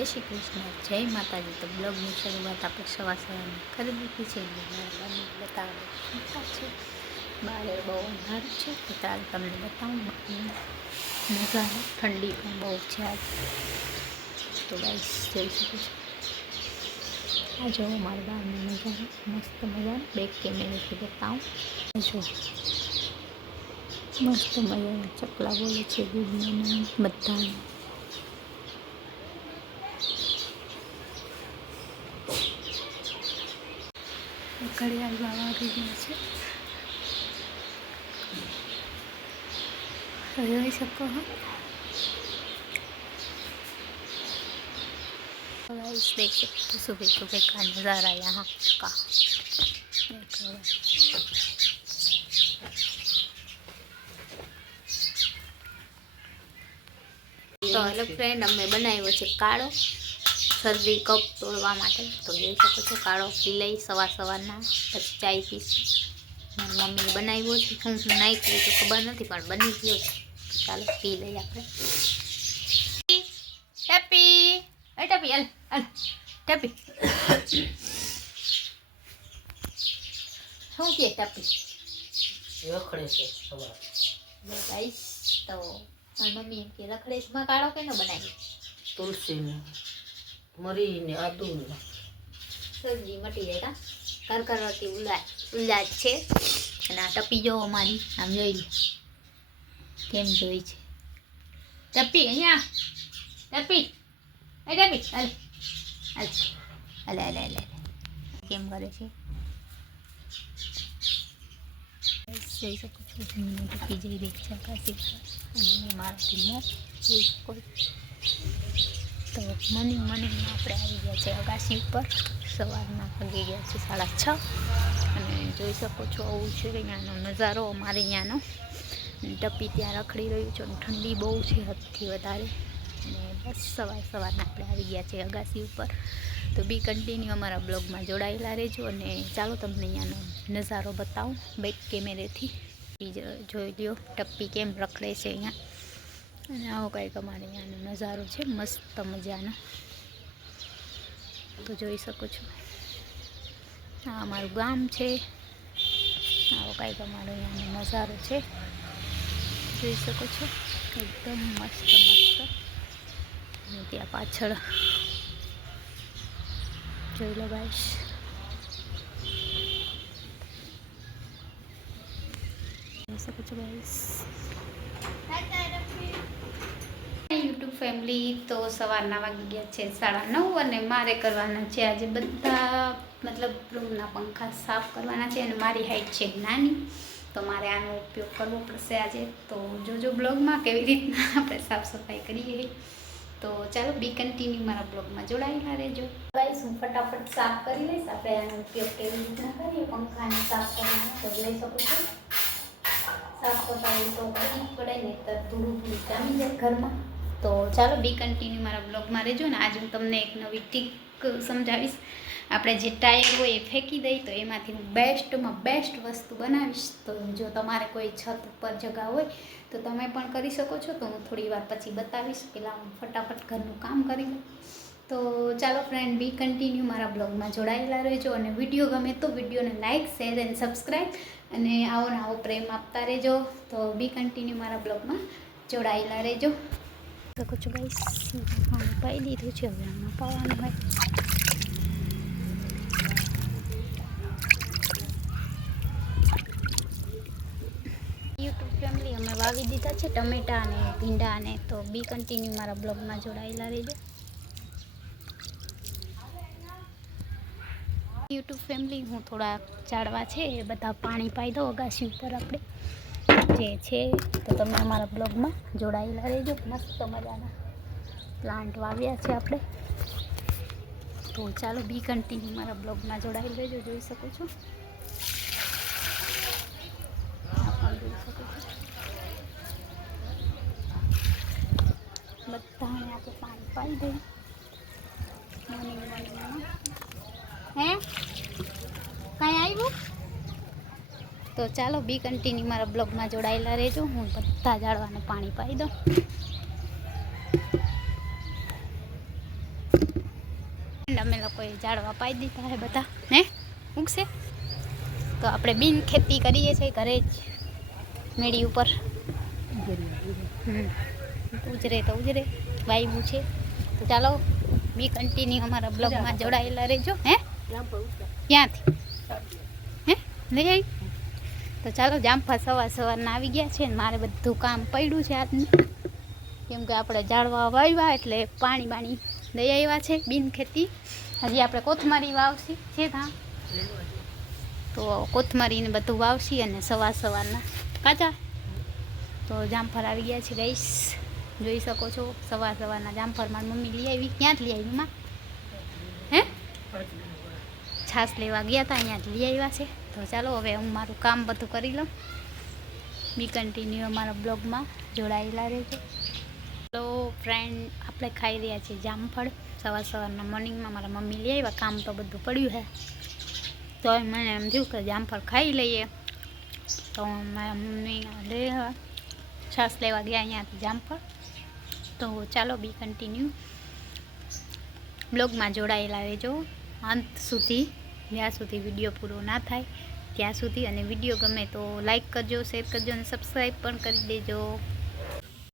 જય શ્રી કૃષ્ણ, જય માતાજી। તો બ્લોગની શરૂઆત આપણે સવાર સવારમાં કરી દીધી છે। મારા બાને બતાવે છે બારે બહુ અંધાર છે, તો ચાલ તમને બતાવું નજારો। ઠંડી પણ બહુ છે આજ, તો ગાઈસ જોઈ શકો છો। આ જો મારા બહારનો નજારો મસ્ત મજાનો બેક કેમેરેથી બતાવું। જો મસ્ત મજાના ચકલા બોલે છે ગુડ મોર્નિંગ બધાને। ઘડિયાળ વાગી ગયા છે, જોઈ શકો हो। गाइस देख सकते हो सुबह सुबह का नज़ारा यहाँ का। तो हेलो फ्रेंड, अमे बनाव्यो छे काढ़ो सर्दी कप तोड़वा माटे। तो जोई शको छो काढ़ो पी लई सवार सवारना, पछी चाय पीसी। मारी मम्मीए बनाव्यो छे, हूँ नहीं पी तो खबर नहीं पण बनी गयो छे। तो चालो पी लई आपणे। टपी ए टपी अल अल टपी શું કે ટપી રખડે છે સવાર ગાઈસ। તો મારી મમ્મી એમ કે રખડેશમાં કાળો કેનો બનાવી? તુલસીનો મરીને આદુનો શરદી મટી જાય કા કરકરતી ઉલ્લાસ છે। અને આ ટપી જો અમારી આમ જોઈ લે કેમ જોઈ છે ટપી। અહીંયા ટપી એ ટપી અલ અલ અલે અલે અલે કેમ કરે છે જોઈ શકો છો। જમીને ટપી જઈ રહી છે આકાશી અને મારાથી મોં જોઈ શકો। તો મોર્નિંગમાં આપણે આવી ગયા છે અગાસી ઉપર। સવારના વાગી ગયા છે 6:30 અને જોઈ શકો છો આવું છે અહીંયાનો નજારો અમારે અહીંયાનો। ટપી ત્યાં રખડી રહ્યું છે અને ઠંડી બહુ છે હદથી વધારે। અને બસ સવારના આપણે આવી ગયા છે અગાસી ઉપર। તો બી કન્ટિન્યુ અમારા બ્લોગમાં જોડાયેલા રહેજો। અને ચાલો તમને અહીંયાનો નજારો બતાવું બેક કેમેરેથી। જોઈ લ્યો ટપ્પી કેમ રખડે છે અહીંયા। અને આવો કંઈક અમારે અહીંયાનો નજારો છે મસ્ત મજાનો। તો જોઈ શકો છો આ અમારું ગામ છે। આવો કંઈક અમારો અહીંયાનો નજારો છે, જોઈ શકો છો એકદમ મસ્ત મસ્ત। અને ત્યાં પાછળ જોઈ લો ગાઈસ, જોઈ શકો છો ગાઈસ। યુટ્યુબ ફેમિલી, તો સવારના વાગી ગયા છે 9:30 અને મારે કરવાના છે આજે બધા મતલબ રૂમના પંખા સાફ કરવાના છે। અને મારી હાઈટ છે નાની, તો મારે આનો ઉપયોગ કરવો પડશે આજે। તો જોજો બ્લોગમાં કેવી રીતના આપણે સાફ સફાઈ કરીએ। તો ચાલો બી કન્ટિન્યુ મારા બ્લોગમાં જોડાયેલા રહેજો ગાઈસ। હું ફટાફટ સાફ કરી લઈશ। આપણે આનો ઉપયોગ કેવી રીતના કરીએ પંખાને સાફ કરવાનો, તો જોઈ શકો છો। સાફ કરતા તો કરવી જ પડે ને, તો ધૂળું જામી જાય ઘરમાં। તો ચાલો બી કન્ટિન્યુ મારા બ્લોગમાં રહેજો। ને આજે હું તમને એક નવી ટીક સમજાવીશ। આપણે જે ટાયર હોય એ ફેંકી દઈએ તો એમાંથી હું બેસ્ટમાં બેસ્ટ વસ્તુ બનાવીશ। તો જો તમારે કોઈ છત ઉપર જગા હોય તો તમે પણ કરી શકો છો। તો હું થોડી વાર પછી બતાવીશ, પહેલાં હું ફટાફટ ઘરનું કામ કરી લઉં। તો ચાલો ફ્રેન્ડ બી કન્ટિન્યુ મારા બ્લોગમાં જોડાયેલા રહેજો। અને વિડીયો ગમે તો વિડીયોને લાઇક શેર એન્ડ સબસ્ક્રાઈબ અને આવો ને આવો પ્રેમ આપતા રહેજો। તો બી કન્ટિન્યુ મારા બ્લોગમાં જોડાયેલા રહેજો। શકો છો ગાઈસ, પાણી પાઈ દીધું છે, હવે આમાં પાવાનું હોય। યુટ્યુબ ફેમિલી, અમે વાવી દીધા છે ટમેટા અને ભીંડા અને। તો બી કન્ટિન્યુ મારા બ્લોગમાં જોડાયેલા રહેજો। યુટ્યુબ ફેમિલી, હું થોડા ઝાડવા છે એ બધા પાણી પાઈ દઉં અગાસી ઉપર આપણે જે છે। તો તમે અમારા બ્લોગમાં જોડાયેલા રહેજો। મસ્ત મજાના પ્લાન્ટ વાવ્યા છે આપણે। તો ચાલો બી કન્ટિન્યુ મારા બ્લોગમાં જોડાયેલા રહેજો। જોઈ શકો છો જોઈ શકો છો બધાને આપણે પાણી પાઈ દઈએ મોર્નિંગમાં। હે કાંઈ આવ્યું? તો ચાલો બી કન્ટિન્યુ મારા બ્લોગમાં જોડાયેલા રહેજો। હું બધા ઝાડવાને પાણી પાઈ દઉં। અમે લોકોએ ઝાડવા પાઈ દીધા છે બધા હે ઉગશે તો આપણે બિન ખેતી કરીએ છીએ ઘરે જ મેળી ઉપર ઉજરે તો ઉજરે વાયવું છે તો ચાલો બી કન્ટિન્યુ અમારા બ્લોગમાં જોડાયેલા રહેજો હે ક્યાંથી હે લઈ આવી તો ચાલો જામફળ સવારના આવી ગયા છે ને મારે બધું કામ પડ્યું છે આજનું કેમ કે આપણે ઝાડવા વાવ્યા એટલે પાણી લઈ આવ્યા છે બિન ખેતી હજી આપણે કોથમરી વાવશી છે ત્યાં તો કોથમરીને બધું વાવશી અને સવારના કાચા તો જામફળ આવી ગયા છે ગાઈસ જોઈ શકો છો સવારના જામફળ મારી મમ્મી લઈ આવી ક્યાંથી લઈ આવી માં હે છાશ લેવા ગયા હતા અહીંયા જ લઈ આવ્યા છે તો ચાલો હવે હું મારું કામ બધું કરી લઉં બી કન્ટિન્યુ અમારા બ્લોગમાં જોડાયેલા રહેજો તો ફ્રેન્ડ આપણે ખાઈ રહ્યા છીએ જામફળ સવારના મોર્નિંગમાં મારા મમ્મી લઈ આવ્યા કામ તો બધું પડ્યું છે તો મને એમ થયું કે જામફળ ખાઈ લઈએ તો મારા મમ્મી લઈ આવ્યા છાશ લેવા ગયા અહીંયાથી જામફળ તો ચાલો બી કન્ટિન્યુ બ્લોગમાં જોડાયેલા રહેજો અંત સુધી જ્યાં સુધી વિડીયો પૂરો ના થાય ત્યાં સુધી અને વિડીયો ગમે તો લાઈક કરજો શેર કરજો અને સબસ્ક્રાઈબ પણ કરી દેજો